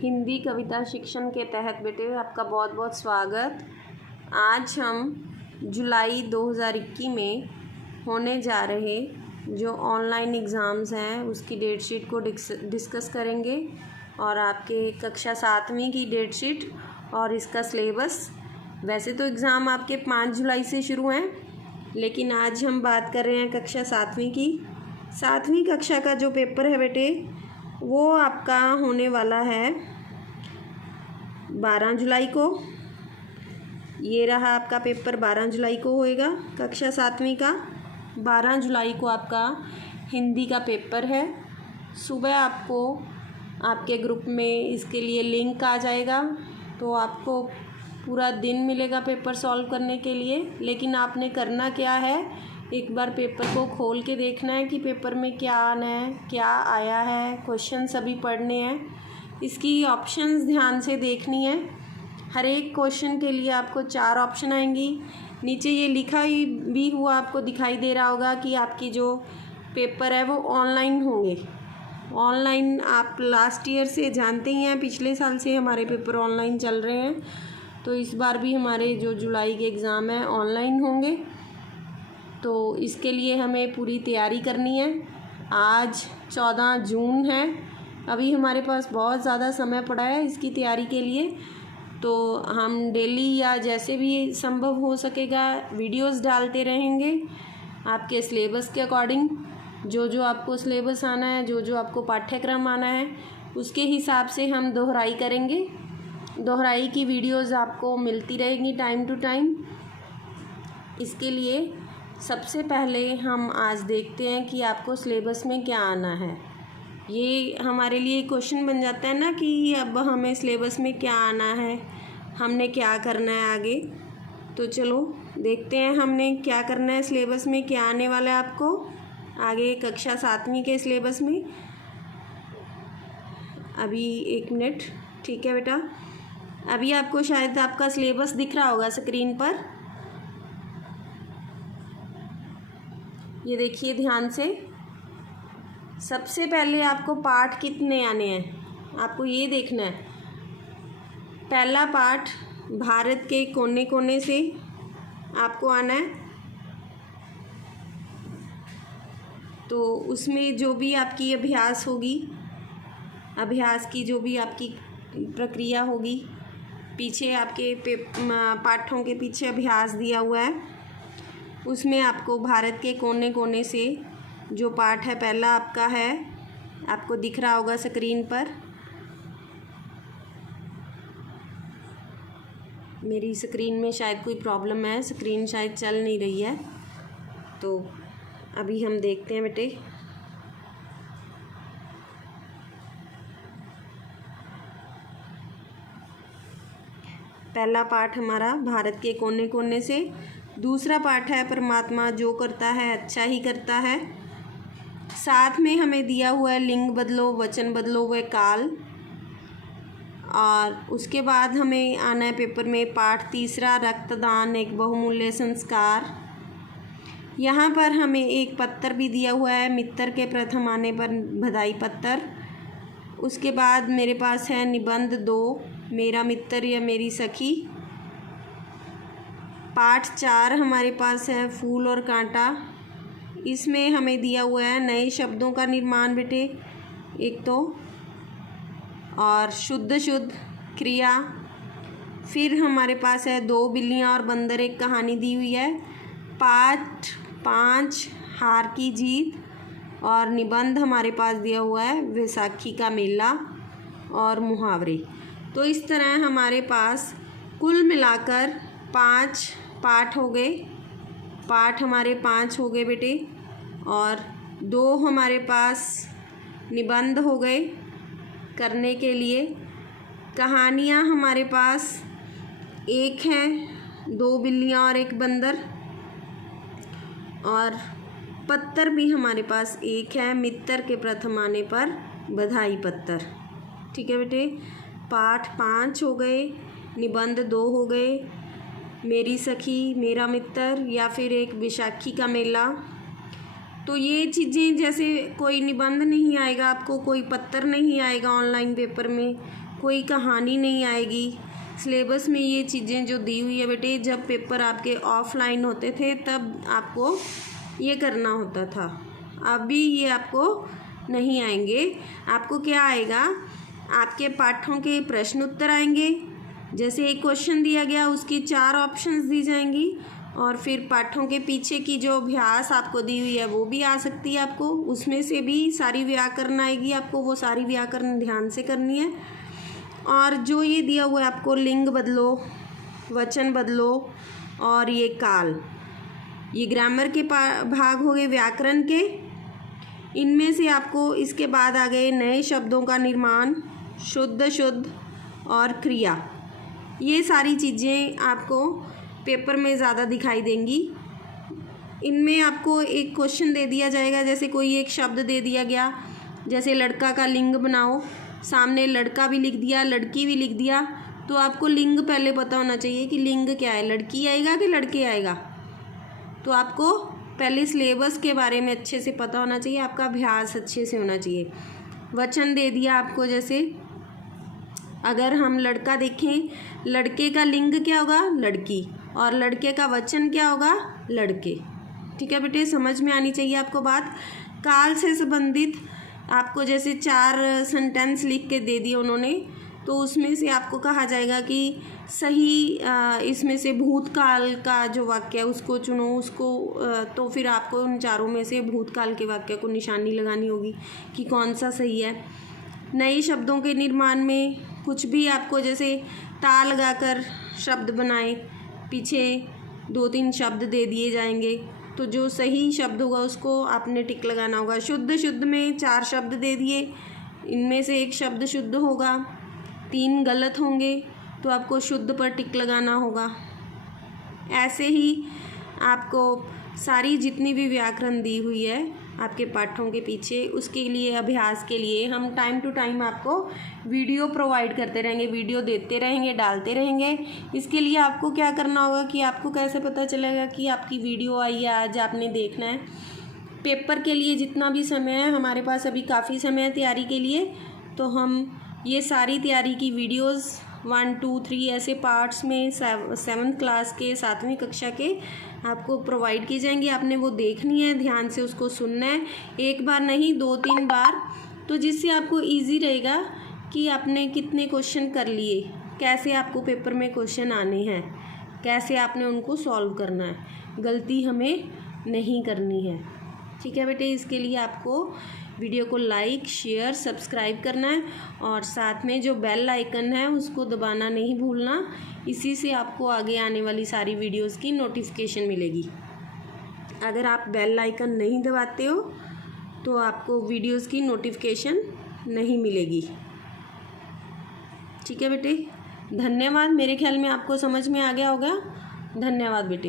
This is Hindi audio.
हिंदी कविता शिक्षण के तहत बेटे आपका बहुत बहुत स्वागत। आज हम जुलाई 2021 में होने जा रहे जो ऑनलाइन एग्ज़ाम्स हैं उसकी डेट शीट को डिस्कस करेंगे और आपके कक्षा 7वीं की डेट शीट और इसका सिलेबस। वैसे तो एग्ज़ाम आपके 5 जुलाई से शुरू हैं, लेकिन आज हम बात कर रहे हैं कक्षा 7वीं की। 7वीं कक्षा का जो पेपर है बेटे वो आपका होने वाला है 12 जुलाई को। ये रहा आपका पेपर 12 जुलाई को होएगा कक्षा 7वीं का। 12 जुलाई को आपका हिंदी का पेपर है। सुबह आपको आपके ग्रुप में इसके लिए लिंक आ जाएगा, तो आपको पूरा दिन मिलेगा पेपर सॉल्व करने के लिए। लेकिन आपने करना क्या है, एक बार पेपर को खोल के देखना है कि पेपर में क्या आना है, क्या आया है, क्वेश्चन सभी पढ़ने हैं। इसकी ऑप्शंस ध्यान से देखनी है। हर एक क्वेश्चन के लिए आपको 4 ऑप्शन आएंगी। नीचे ये लिखा ही भी हुआ आपको दिखाई दे रहा होगा कि आपकी जो पेपर है वो ऑनलाइन होंगे। ऑनलाइन आप लास्ट ईयर से जानते ही हैं, पिछले साल से हमारे पेपर ऑनलाइन चल रहे हैं, तो इस बार भी हमारे जो जुलाई के एग्ज़ाम हैं ऑनलाइन होंगे। तो इसके लिए हमें पूरी तैयारी करनी है। आज 14 जून है, अभी हमारे पास बहुत ज़्यादा समय पड़ा है इसकी तैयारी के लिए। तो हम डेली या जैसे भी संभव हो सकेगा वीडियोस डालते रहेंगे आपके सिलेबस के अकॉर्डिंग। जो जो आपको सिलेबस आना है, जो जो आपको पाठ्यक्रम आना है, उसके हिसाब से हम दोहराई करेंगे। दोहराई की वीडियोस आपको मिलती रहेंगी टाइम टू टाइम। इसके लिए सबसे पहले हम आज देखते हैं कि आपको सिलेबस में क्या आना है। ये हमारे लिए क्वेश्चन बन जाता है ना कि अब हमें सिलेबस में क्या आना है, हमने क्या करना है आगे। तो चलो देखते हैं हमने क्या करना है, सिलेबस में क्या आने वाला है आपको आगे कक्षा 7वीं के सिलेबस में। अभी 1 मिनट, ठीक है बेटा। अभी आपको शायद आपका सिलेबस दिख रहा होगा स्क्रीन पर। ये देखिए ध्यान से। सबसे पहले आपको पाठ कितने आने हैं आपको ये देखना है। पहला पाठ भारत के कोने कोने से आपको आना है। तो उसमें जो भी आपकी अभ्यास होगी, अभ्यास की जो भी आपकी प्रक्रिया होगी, पीछे आपके पाठों के पीछे अभ्यास दिया हुआ है, उसमें आपको भारत के कोने कोने से जो पाठ है पहला आपका है, आपको दिख रहा होगा स्क्रीन पर। मेरी स्क्रीन में शायद कोई प्रॉब्लम है, स्क्रीन शायद चल नहीं रही है, तो अभी हम देखते हैं बेटे। पहला पाठ हमारा भारत के कोने कोने से। दूसरा पाठ है परमात्मा जो करता है अच्छा ही करता है। साथ में हमें दिया हुआ है लिंग बदलो, वचन बदलो व काल। और उसके बाद हमें आना है पेपर में पाठ तीसरा रक्तदान एक बहुमूल्य संस्कार। यहाँ पर हमें एक पत्र भी दिया हुआ है, मित्र के प्रथम आने पर बधाई पत्र। उसके बाद मेरे पास है निबंध 2 मेरा मित्र या मेरी सखी। पाठ 4 हमारे पास है फूल और कांटा। इसमें हमें दिया हुआ है नए शब्दों का निर्माण बेटे एक तो, और शुद्ध शुद्ध क्रिया। फिर हमारे पास है 2 बिल्लियाँ और बंदर एक कहानी दी हुई है। पाठ 5 हार की जीत। और निबंध हमारे पास दिया हुआ है वैसाखी का मेला और मुहावरे। तो इस तरह हमारे पास कुल मिलाकर 5 पाठ हो गए। पाठ हमारे 5 हो गए बेटे, और 2 हमारे पास निबंध हो गए करने के लिए। कहानियाँ हमारे पास 1 हैं, 2 बिल्लियाँ और 1 बंदर। और पत्र भी हमारे पास 1 है, मित्र के प्रथम आने पर बधाई पत्र। ठीक है बेटे, पाठ 5 हो गए, निबंध 2 हो गए, मेरी सखी मेरा मित्र या फिर एक वैसाखी का मेला। तो ये चीज़ें, जैसे कोई निबंध नहीं आएगा आपको, कोई पत्र नहीं आएगा ऑनलाइन पेपर में, कोई कहानी नहीं आएगी। सिलेबस में ये चीज़ें जो दी हुई है बेटे, जब पेपर आपके ऑफलाइन होते थे तब आपको ये करना होता था। अभी ये आपको नहीं आएंगे। आपको क्या आएगा, आपके पाठों के प्रश्न उत्तर आएंगे। जैसे एक क्वेश्चन दिया गया, उसकी 4 ऑप्शंस दी जाएंगी, और फिर पाठों के पीछे की जो अभ्यास आपको दी हुई है वो भी आ सकती है आपको। उसमें से भी सारी व्याकरण आएगी आपको, वो सारी व्याकरण ध्यान से करनी है। और जो ये दिया हुआ है आपको, लिंग बदलो, वचन बदलो, और ये काल, ये ग्रामर के भाग हो गए व्याकरण के। इनमें से आपको इसके बाद आ गए नए शब्दों का निर्माण, शुद्ध शुद्ध और क्रिया। ये सारी चीज़ें आपको पेपर में ज़्यादा दिखाई देंगी। इनमें आपको एक क्वेश्चन दे दिया जाएगा, जैसे कोई एक शब्द दे दिया गया, जैसे लड़का का लिंग बनाओ, सामने लड़का भी लिख दिया, लड़की भी लिख दिया, तो आपको लिंग पहले पता होना चाहिए कि लिंग क्या है, लड़की आएगा कि लड़के आएगा। तो आपको पहले सिलेबस के बारे में अच्छे से पता होना चाहिए, आपका अभ्यास अच्छे से होना चाहिए। वचन दे दिया आपको, जैसे अगर हम लड़का देखें, लड़के का लिंग क्या होगा, लड़की, और लड़के का वचन क्या होगा, लड़के। ठीक है बेटे, समझ में आनी चाहिए आपको बात। काल से संबंधित आपको जैसे 4 सेंटेंस लिख के दे दिए उन्होंने, तो उसमें से आपको कहा जाएगा कि सही इसमें से भूतकाल का जो वाक्य है उसको चुनो, उसको तो फिर आपको उन 4 में से भूतकाल के वाक्य को निशानी लगानी होगी कि कौन सा सही है। नए शब्दों के निर्माण में कुछ भी आपको जैसे ता लगाकर शब्द बनाए, पीछे 2-3 शब्द दे दिए जाएंगे, तो जो सही शब्द होगा उसको आपने टिक लगाना होगा। शुद्ध शुद्ध में 4 शब्द दे दिए, इनमें से एक शब्द शुद्ध होगा, 3 गलत होंगे, तो आपको शुद्ध पर टिक लगाना होगा। ऐसे ही आपको सारी जितनी भी व्याकरण दी हुई है आपके पाठों के पीछे, उसके लिए अभ्यास के लिए हम टाइम टू टाइम आपको वीडियो प्रोवाइड करते रहेंगे, वीडियो देते रहेंगे, डालते रहेंगे। इसके लिए आपको क्या करना होगा कि आपको कैसे पता चलेगा कि आपकी वीडियो आई है, आज आपने देखना है। पेपर के लिए जितना भी समय है, हमारे पास अभी काफ़ी समय है तैयारी के लिए, तो हम ये सारी तैयारी की वीडियोज़ 1, 2, 3 ऐसे पार्ट्स में 7th क्लास के 7वीं कक्षा के आपको प्रोवाइड की जाएंगी। आपने वो देखनी है, ध्यान से उसको सुनना है, एक बार नहीं 2-3 बार, तो जिससे आपको इजी रहेगा कि आपने कितने क्वेश्चन कर लिए, कैसे आपको पेपर में क्वेश्चन आने हैं, कैसे आपने उनको सॉल्व करना है, गलती हमें नहीं करनी है। ठीक है बेटे, इसके लिए आपको वीडियो को लाइक, शेयर, सब्सक्राइब करना है, और साथ में जो बेल आइकन है उसको दबाना नहीं भूलना। इसी से आपको आगे आने वाली सारी वीडियोस की नोटिफिकेशन मिलेगी। अगर आप बेल आइकन नहीं दबाते हो तो आपको वीडियोस की नोटिफिकेशन नहीं मिलेगी। ठीक है बेटे, धन्यवाद। मेरे ख्याल में आपको समझ में आ गया होगा। धन्यवाद बेटे।